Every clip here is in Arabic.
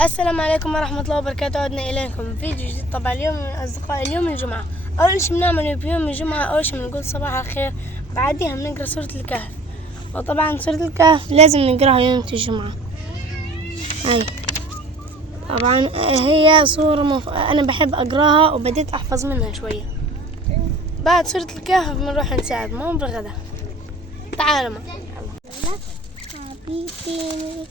السلام عليكم ورحمة الله وبركاته. عدنا إليكم فيديو جديد. طبعا اليوم أصدقائي اليوم الجمعة. أول شي بنعمله بيوم الجمعة أول شي بنقول صباح الخير، بعديها بنقرأ سورة الكهف. وطبعا سورة الكهف لازم نقرأها يوم الجمعة. هاي طبعا هي سورة أنا بحب أقرأها وبديت أحفظ منها شوية. بعد سورة الكهف بنروح نساعد ماما بالغدا. تعالوا معي. حبيبي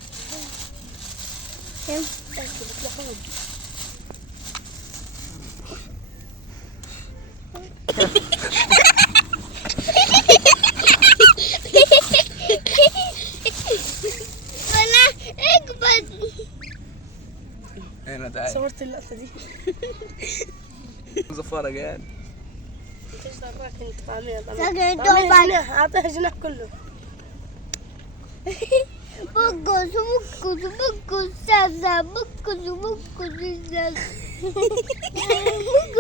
هنا تعال. صورت اللقطة دي. زفارة قاعد. ايش دراك انت طعمية اعطيها جناح كله. بكس بكس بكس سازا بكس بكس سازا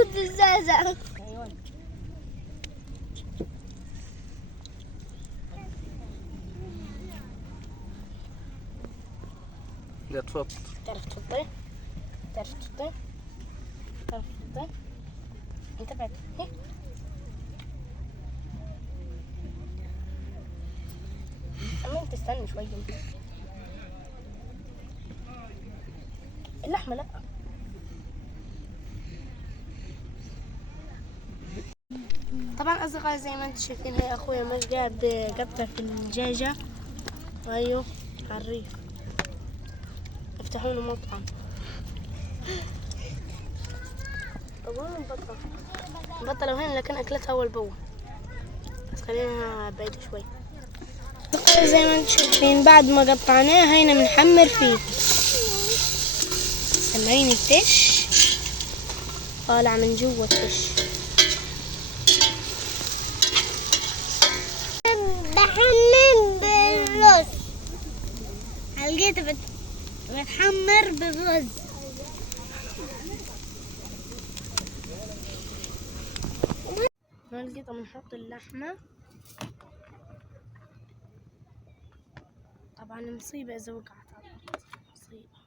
بكس سازا. لا تفضل. تعرف تفضي؟ تعرف تفضي؟ تعرف تفضي؟ انت بعد هي. أما انت استنى شوي. اللحمة لا. طبعا أصدقائي زي ما انتم شايفين هي أخويا مش قاعد يقطع في الدجاجة. أيوه على الريف. يفتحوا له مطعم. طبعا نبطل وهنا لكن أكلتها أول بأول. بس خلينا بعيد شوي. زي ما انتم شايفين بعد ما قطعناه هينا بنحمر فيه. سامعين التش طالع من جوا التش. بحمر بالرز. لقيتها بتحمر بالرز. لقيتها بنحط اللحمة. طبعا مصيبة إذا وقعت على الأرض، مصيبة.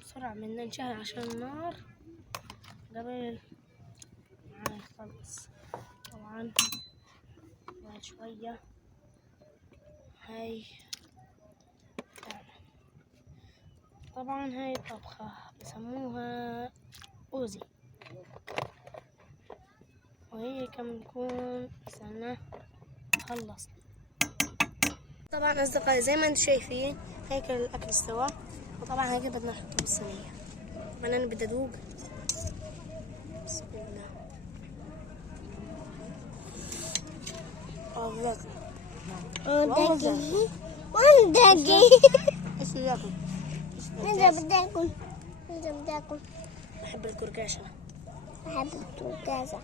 بسرعة بدنا نشهي عشان النار قبل ما يخلص. طبعا بعد شوية هاي طبعا هاي طبخة بسموها أوزي، وهي كم تكون سنة خلص. طبعا أصدقائي زي ما انتم شايفين هيك الأكل استوى. وطبعا هيك بدنا نحطه بالصينية. طبعا أنا بدي أذوق. بسم الله. دقي وندقي. ايش بدي اكل؟ انت بدي اكل. انت بدي اكل. بحب القرقاشة. بحب القرقاشة.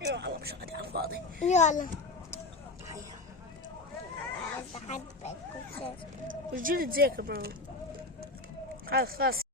يلا مش غادي على الفاضي. يلا. هيا. بحب القرقاشة. والجلد زيك برو. خلاص